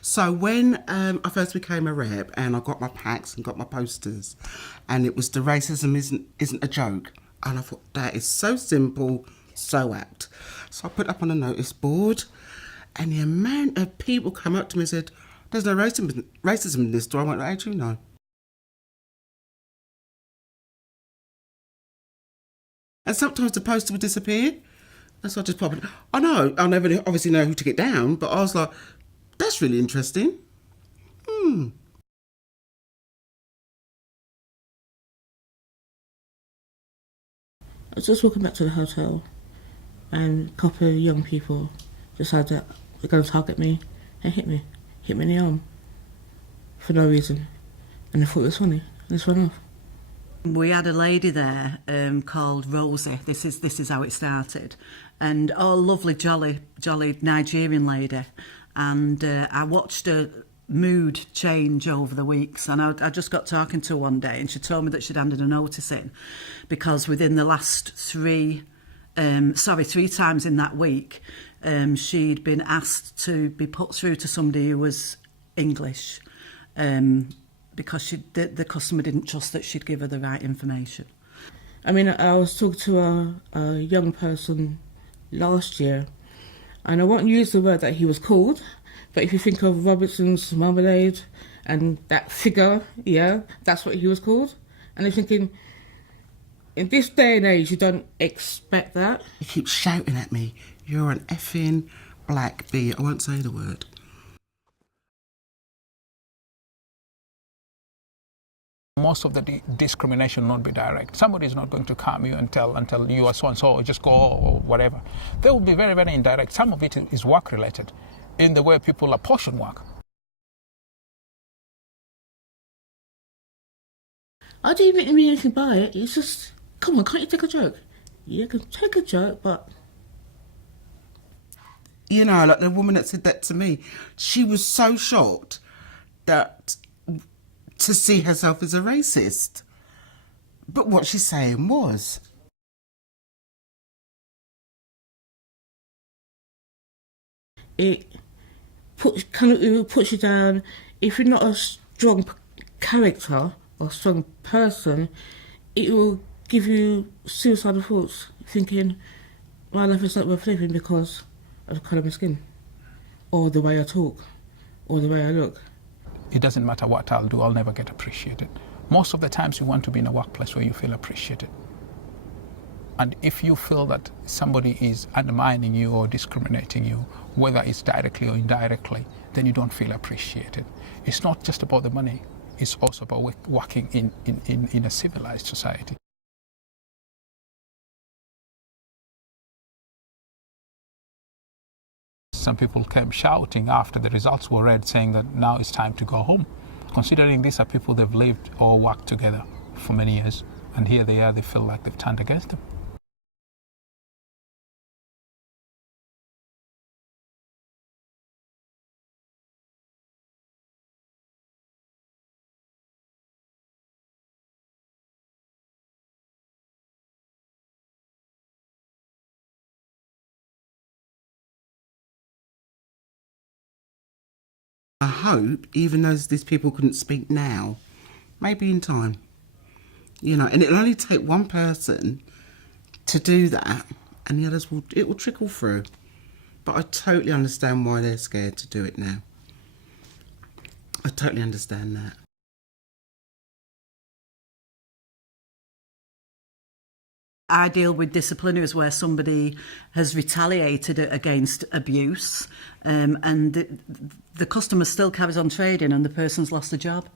So when I first became a rep and I got my packs and got my posters, and it was the racism isn't a joke, and I thought that is so simple, so apt. So I put up on a notice board, and the amount of people come up to me and said, "There's no racism in this store." I went, "How do you know?" And sometimes the poster would disappear. And so I just probably, I know, I'll never obviously know who took it down, but I was like, that's really interesting. I was just walking back to the hotel and a couple of young people decided that they're going to target me and hit me in the arm for no reason. And I thought it was funny and just went off. We had a lady there called Rosie. This is how it started, and lovely, jolly Nigerian lady. And I watched her mood change over the weeks. And I just got talking to her one day, and she told me that she'd handed a notice in because within the last three times in that week, she'd been asked to be put through to somebody who was English. Because the customer didn't trust that she'd give her the right information. I mean, I was talking to a young person last year, and I won't use the word that he was called, but if you think of Robinson's Marmalade and that figure, yeah, that's what he was called. And I'm thinking, in this day and age, you don't expect that. He keeps shouting at me, "You're an effing black bee." I won't say the word. Most of the discrimination will not be direct. Somebody is not going to come you and tell you are so-and-so, or just go or whatever. They will be very, very indirect. Some of it is work-related in the way people apportion work. I didn't even mean anything by it. It's just, come on, can't you take a joke? Yeah, I can take a joke, but... You know, like the woman that said that to me, she was so shocked that... to see herself as a racist. But what she's saying was... It puts you down. If you're not a strong character or strong person, it will give you suicidal thoughts, thinking, my life is not worth living because of the colour of my skin, or the way I talk, or the way I look. It doesn't matter what I'll do, I'll never get appreciated. Most of the times you want to be in a workplace where you feel appreciated. And if you feel that somebody is undermining you or discriminating you, whether it's directly or indirectly, then you don't feel appreciated. It's not just about the money, it's also about working in a civilized society. Some people came shouting after the results were read, saying that now it's time to go home, considering these are people they've lived or worked together for many years, and here they are, they feel like they've turned against them. I hope, even though these people couldn't speak now, maybe in time, you know, and it'll only take one person to do that, and the others it will trickle through. But I totally understand why they're scared to do it now. I totally understand that. I deal with disciplinaries where somebody has retaliated against abuse, and the customer still carries on trading and the person's lost the job.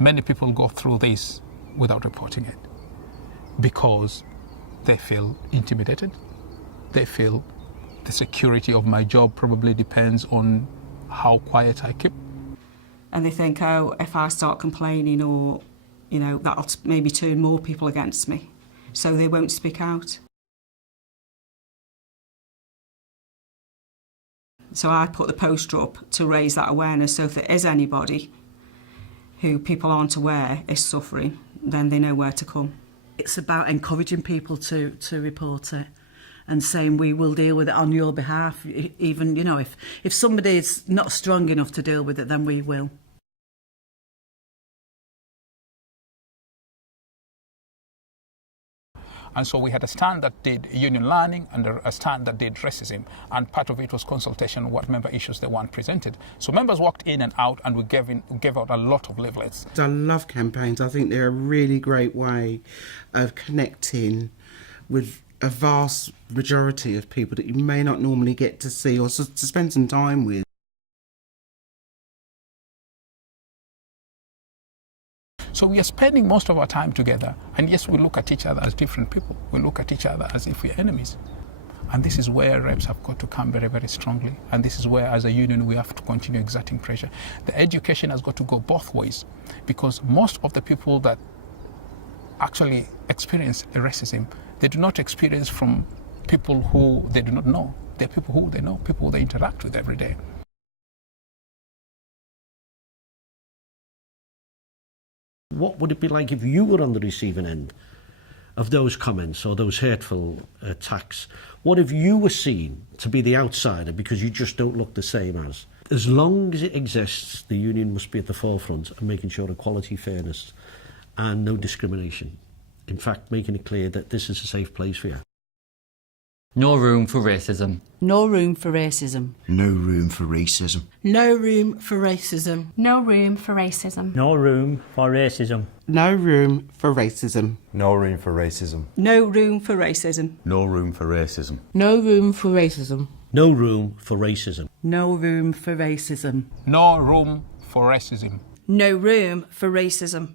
Many people go through this without reporting it because they feel intimidated. They feel the security of my job probably depends on how quiet I keep. And they think, oh, if I start complaining, or, you know, that'll maybe turn more people against me, so they won't speak out. So I put the poster up to raise that awareness, so if there is anybody who people aren't aware is suffering, then they know where to come. It's about encouraging people to report it. and saying we will deal with it on your behalf. Even, you know, if somebody's not strong enough to deal with it, then we will. And so we had a stand that did union learning and a stand that did racism. And part of it was consultation on what member issues they want presented. So members walked in and out, and we gave out a lot of leaflets. I love campaigns. I think they're a really great way of connecting with a vast majority of people that you may not normally get to see or to spend some time with. So we are spending most of our time together, and yes, we look at each other as different people. We look at each other as if we're enemies. And this is where reps have got to come very, very strongly. And this is where, as a union, we have to continue exerting pressure. The education has got to go both ways, because most of the people that actually experience racism, they do not experience from people who they do not know. They're people who they know, people who they interact with every day. What would it be like if you were on the receiving end of those comments or those hurtful attacks? What if you were seen to be the outsider because you just don't look the same as? As long as it exists, the union must be at the forefront of making sure equality, fairness and no discrimination. In fact, making it clear that this is a safe place for you. No room for racism. No room for racism. No room for racism. No room for racism. No room for racism. No room for racism. No room for racism. No room for racism. No room for racism. No room for racism. No room for racism. No room for racism. No room for racism. No room for racism. No room for racism.